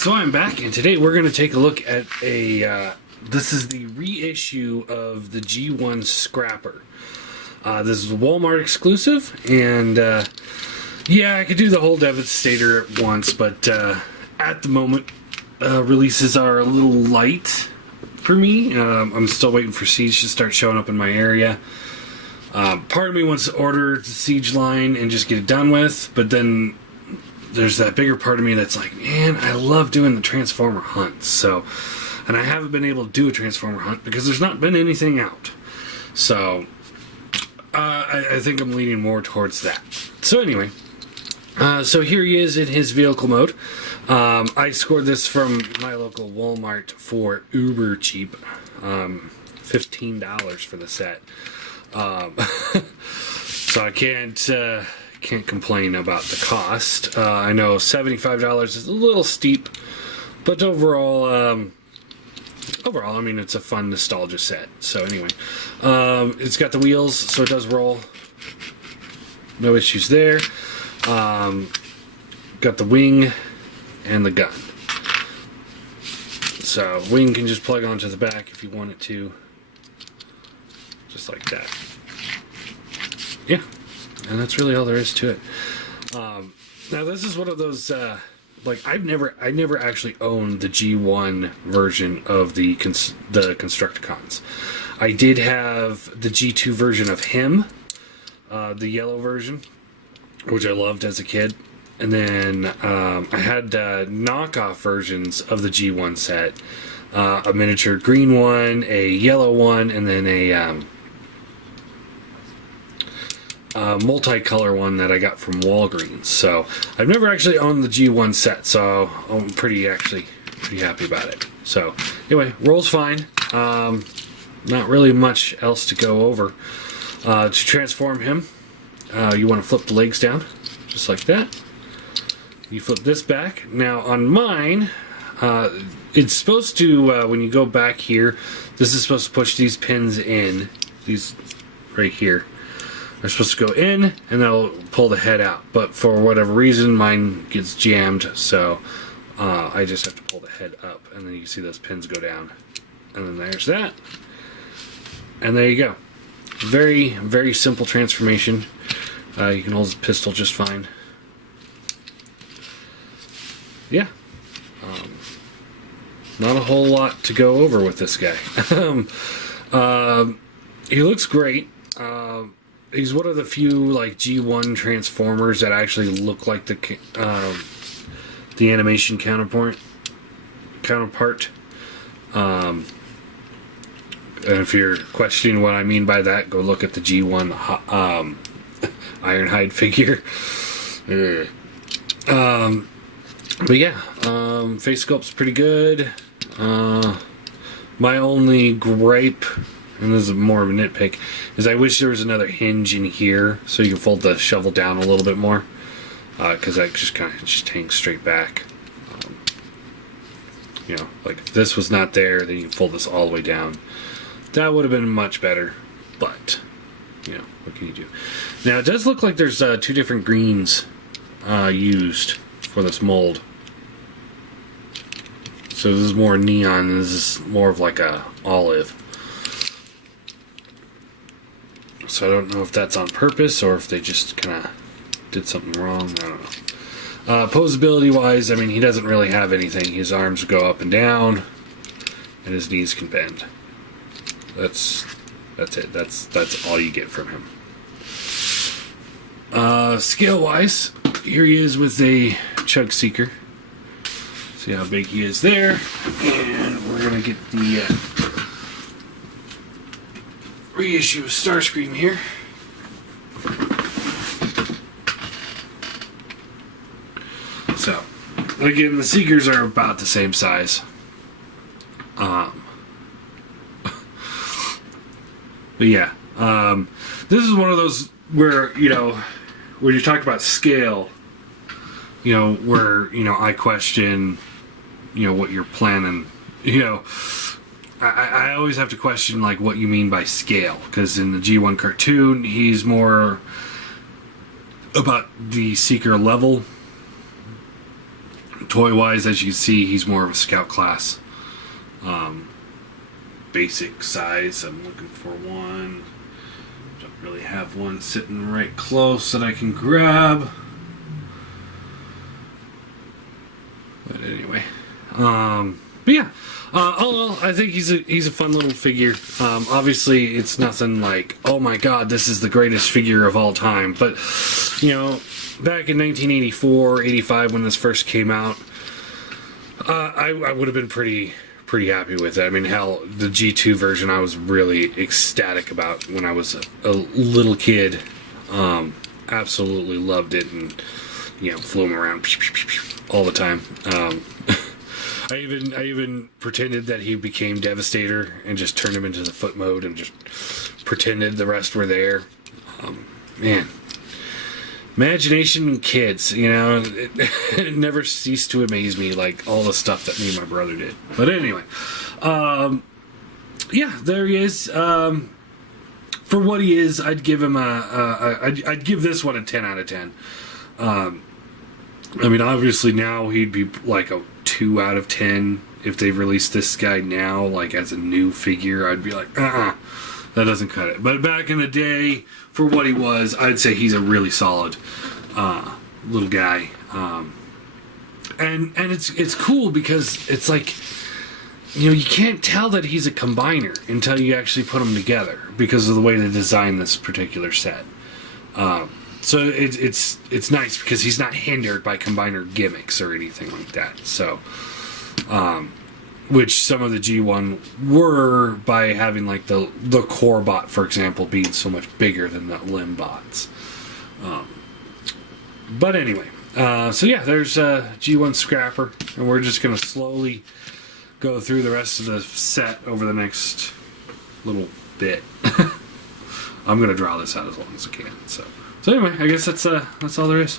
So I'm back, and today we're going to take a look at this is the reissue of the G1 Scrapper. This is a Walmart exclusive, and yeah, I could do the whole Devastator at once, but at the moment, releases are a little light for me. I'm still waiting for Siege to start showing up in my area. Part of me wants to order the Siege line and just get it done with, but then there's that bigger part of me that's like, man, I love doing the Transformer hunts. So, and I haven't been able to do a Transformer hunt because there's not been anything out. So, I think I'm leaning more towards that. So anyway, so here he is in his vehicle mode. I scored this from my local Walmart for uber cheap, $15 for the set. So I can't complain about the cost. I know $75 is a little steep, but overall, I mean, it's a fun nostalgia set. So anyway, it's got the wheels, so it does roll. No issues there. Got the wing and the gun. So wing can just plug onto the back if you want it to, just like that. Yeah. And that's really all there is to it. Now this is one of those, like I never actually owned the G1 version of the Constructicons. I did have the G2 version of him, the yellow version, which I loved as a kid. And then I had knockoff versions of the G1 set, a miniature green one, a yellow one, and then a multicolor one that I got from Walgreens. So I've never actually owned the G1 set, so I'm pretty happy about it. So anyway, rolls fine. Not really much else to go over. To transform him, you want to flip the legs down, just like that. You flip this back. Now on mine, it's supposed to, when you go back here, this is supposed to push these pins in, these right here. They're supposed to go in, and they'll pull the head out. But for whatever reason, mine gets jammed, so I just have to pull the head up. And then you see those pins go down. And then there's that. And there you go. Very, very simple transformation. You can hold the pistol just fine. Yeah. Not a whole lot to go over with this guy. He looks great. He's one of the few like G1 Transformers that actually look like the animation counterpart. And if you're questioning what I mean by that, go look at the G1 Ironhide figure. But yeah, face sculpt's pretty good. My only gripe, and this is more of a nitpick, is I wish there was another hinge in here so you can fold the shovel down a little bit more, because that just kind of just hangs straight back. You know, like if this was not there, then you can fold this all the way down. That would have been much better, but you know, what can you do? Now it does look like there's two different greens used for this mold. So this is more neon, and this is more of like a olive. So I don't know if that's on purpose or if they just kind of did something wrong. I don't know. Posability wise, I mean, he doesn't really have anything. His arms go up and down, and his knees can bend. That's it. That's all you get from him. Scale wise, here he is with a Chug Seeker. See how big he is there, and we're gonna get the reissue of Starscream here. So, again, the Seekers are about the same size. But yeah, this is one of those where, you know, when you talk about scale, you know, where, you know, I question, you know, what you're planning, you know, I always have to question, like, what you mean by scale, because in the G1 cartoon, he's more about the Seeker level, Toy wise, as you can see, he's more of a scout class. Basic size. I'm looking for one. Don't really have one sitting right close that I can grab. But anyway, but yeah, all in all, I think he's a fun little figure. Obviously, it's nothing like, oh my god, this is the greatest figure of all time. But you know, back in 1984, 85, when this first came out, I would have been pretty happy with it. I mean, hell, the G2 version I was really ecstatic about when I was a little kid. Absolutely loved it, and you know, flew him around all the time. I even pretended that he became Devastator and just turned him into the foot mode and just pretended the rest were there. Man, imagination and kids, you know, it never ceased to amaze me, like all the stuff that me and my brother did. But anyway, yeah, there he is. For what he is, I'd give him I'd give this one a 10 out of 10. I mean, obviously now he'd be like a 2 out of 10 if they released this guy now, like as a new figure. I'd be like, that doesn't cut it. But back in the day, for what he was, I'd say he's a really solid little guy. And it's cool because it's like, you know, you can't tell that he's a combiner until you actually put them together because of the way they designed this particular set. So it's nice because he's not hindered by combiner gimmicks or anything like that. So, which some of the G1 were by having like the core bot, for example, being so much bigger than the limb bots. But anyway, so yeah, there's G1 Scrapper, and we're just gonna slowly go through the rest of the set over the next little bit. I'm gonna draw this out as long as I can. So anyway, I guess that's all there is.